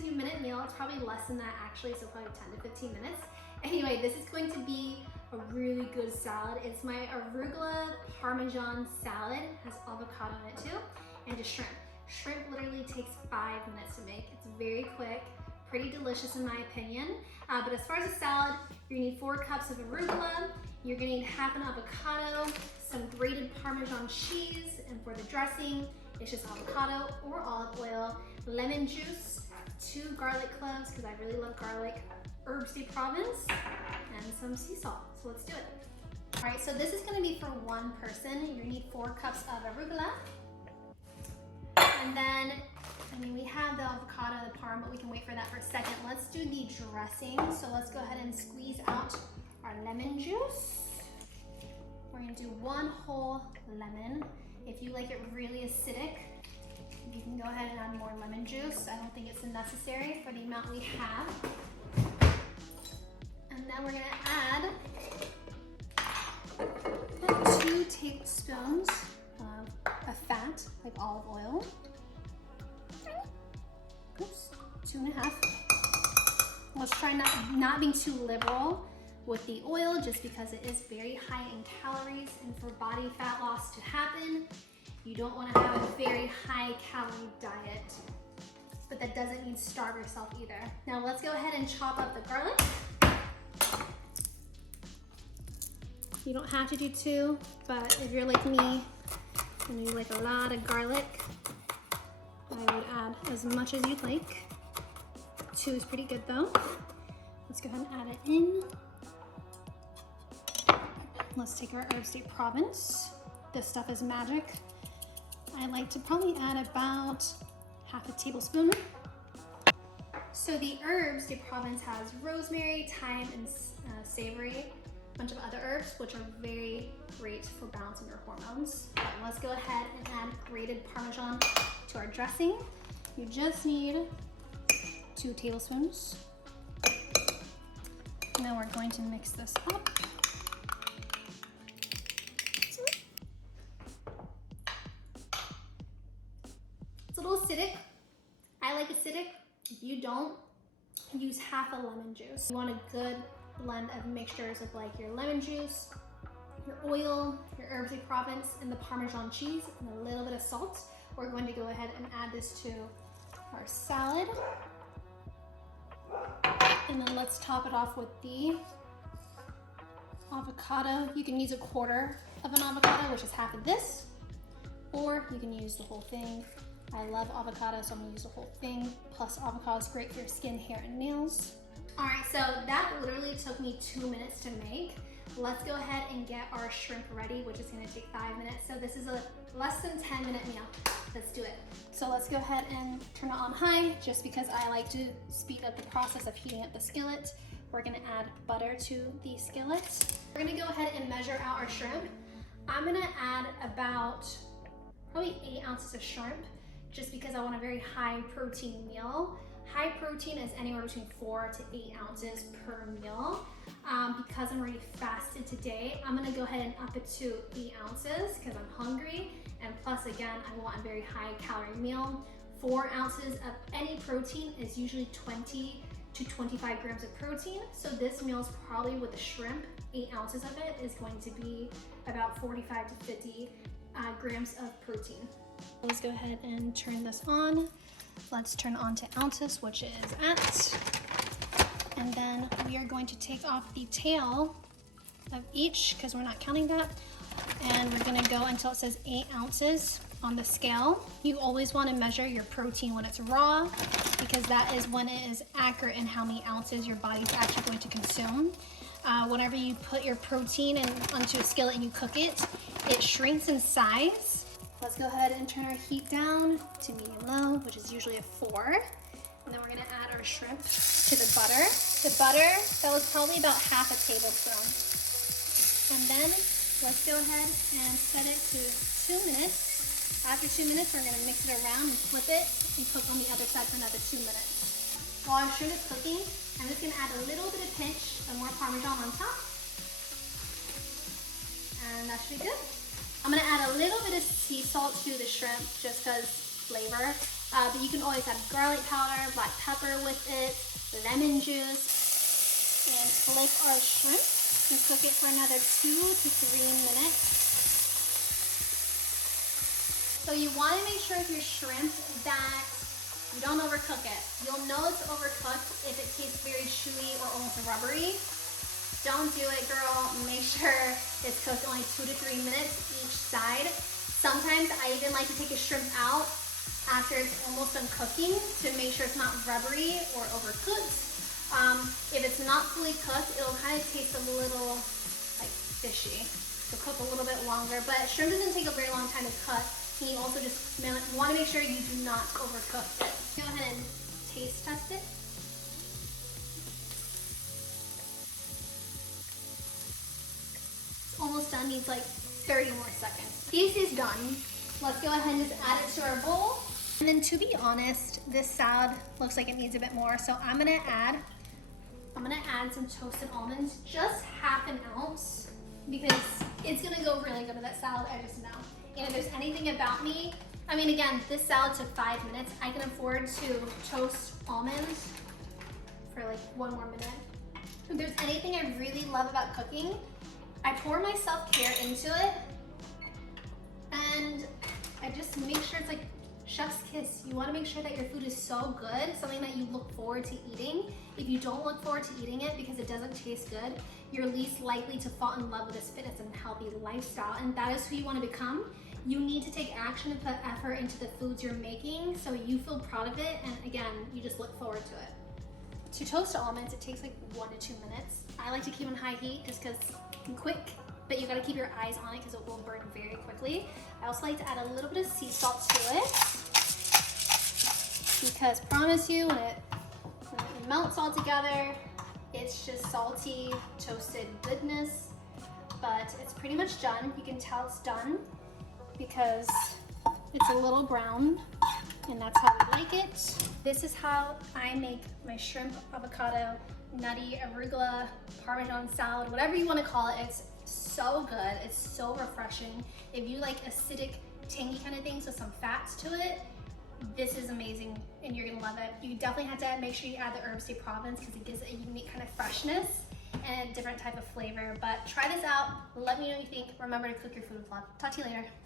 2-minute meal. It's probably less than that actually, so probably 10 to 15 minutes. Anyway, this is going to be a really good salad. It's my arugula parmesan salad. It has avocado in it too, and just shrimp. Shrimp literally takes 5 minutes to make. It's very quick, pretty delicious in my opinion. But as far as a salad, you're gonna need 4 cups of arugula. You're gonna need half an avocado, some grated Parmesan cheese, and for the dressing, it's just avocado or olive oil, lemon juice, 2 garlic cloves, because I really love garlic, herbs de Provence, and some sea salt. So let's do it. All right, so this is gonna be for 1 person. You're gonna need 4 cups of arugula. And then, we have the avocado, the parm, but we can wait for that for a second. Let's do the dressing. So let's go ahead and squeeze out our lemon juice. We're gonna do 1 whole lemon. If you like it really acidic, you can go ahead and add more lemon juice. I don't think it's necessary for the amount we have. And then we're gonna add 2 tablespoons of fat, like olive oil. Oops, 2.5. Let's try not being too liberal with the oil, just because it is very high in calories, and for body fat loss to happen, you don't want to have a very high calorie diet, but that doesn't mean starve yourself either. Now let's go ahead and chop up the garlic. You don't have to do 2, but if you're like me and you like a lot of garlic, I would add as much as you'd like. 2 is pretty good though. Let's go ahead and add it in. Let's take our herbs de Provence. This stuff is magic. I like to probably add about half a tablespoon. So the herbs de Provence has rosemary, thyme, and savory, a bunch of other herbs, which are very great for balancing your hormones. But let's go ahead and add grated Parmesan to our dressing. You just need 2 tablespoons. Now we're going to mix this up. It's a little acidic. I like acidic. If you don't, use half a lemon juice. You want a good blend of mixtures of like your lemon juice, your oil, your herbs de Provence, and the Parmesan cheese, and a little bit of salt. We're going to go ahead and add this to our salad. And then let's top it off with the avocado. You can use 1/4 of an avocado, which is half of this, or you can use the whole thing. I love avocado, so I'm gonna use the whole thing. Plus avocado is great for your skin, hair, and nails. All right, so that literally took me 2 minutes to make. Let's go ahead and get our shrimp ready, which is gonna take 5 minutes. So this is a less than 10-minute meal. Let's do it. So let's go ahead and turn it on high, just because I like to speed up the process of heating up the skillet. We're gonna add butter to the skillet. We're gonna go ahead and measure out our shrimp. I'm gonna add about probably 8 ounces of shrimp, just because I want a very high protein meal. High protein is anywhere between 4 to 8 ounces per meal. Because I'm already fasted today, I'm gonna go ahead and up it to 8 ounces because I'm hungry. And plus, again, I want a very high calorie meal. 4 ounces of any protein is usually 20 to 25 grams of protein. So this meal is probably, with the shrimp, 8 ounces of it is going to be about 45 to 50 grams of protein. Let's go ahead and turn this on. Let's turn on to ounces, which is at. And then we are going to take off the tail of each, because we're not counting that. And we're gonna go until it says 8 ounces on the scale. You always wanna measure your protein when it's raw, because that is when it is accurate in how many ounces your body's actually going to consume. Whenever you put your protein onto a skillet and you cook it, it shrinks in size. Let's go ahead and turn our heat down to medium low, which is usually a 4. And then we're gonna add our shrimp to the butter. The butter, that was probably about half a tablespoon. And then let's go ahead and set it to 2 minutes. After 2 minutes, we're gonna mix it around and flip it and cook on the other side for another 2 minutes. While our shrimp is cooking, I'm just gonna add a little bit of pinch of more Parmesan on top. And that should be good. I'm gonna add a little bit of sea salt to the shrimp, just because flavor. But you can always add garlic powder, black pepper with it, lemon juice, and flake our shrimp and cook it for another 2 to 3 minutes. So you want to make sure with your shrimp that you don't overcook it. You'll know it's overcooked if it tastes very chewy or almost rubbery. Don't do it, girl. Make sure it's cooked only 2 to 3 minutes each side. Sometimes I even like to take a shrimp out after it's almost done cooking to make sure it's not rubbery or overcooked. If it's not fully cooked, it'll kind of taste a little like fishy. So cook a little bit longer, but shrimp doesn't take a very long time to cut. And you also just want to make sure you do not overcook it. Go ahead and taste test it. It's almost done, needs like 30 more seconds. This is done. Let's go ahead and just add it to our bowl. And then to be honest, this salad looks like it needs a bit more. So I'm gonna add some toasted almonds, just half an ounce, because it's gonna go really good with that salad, I just know. And if there's anything about me, I mean, again, this salad took 5 minutes. I can afford to toast almonds for like 1 more minute. If there's anything I really love about cooking, I pour my self-care into it, and I just make sure it's like chef's kiss. You want to make sure that your food is so good, something that you look forward to eating. If you don't look forward to eating it because it doesn't taste good, you're least likely to fall in love with this fitness and healthy lifestyle, and that is who you want to become. You need to take action and put effort into the foods you're making so you feel proud of it, and again, you just look forward to it. To toast almonds, it takes like 1 to 2 minutes. I like to keep on high heat just because it's quick, but you gotta keep your eyes on it because it will burn very quickly. I also like to add a little bit of sea salt to it, because promise you, when it melts all together, it's just salty, toasted goodness. But it's pretty much done. You can tell it's done because it's a little brown, and that's how we like it. This is how I make my shrimp, avocado, nutty, arugula, parmesan salad, whatever you want to call it. It's so good. It's so refreshing. If you like acidic, tangy kind of things with some fats to it, this is amazing and you're gonna love it. You definitely have to make sure you add the herbs de Provence because it gives it a unique kind of freshness and a different type of flavor. But try this out. Let me know what you think. Remember to cook your food with love. Talk to you later.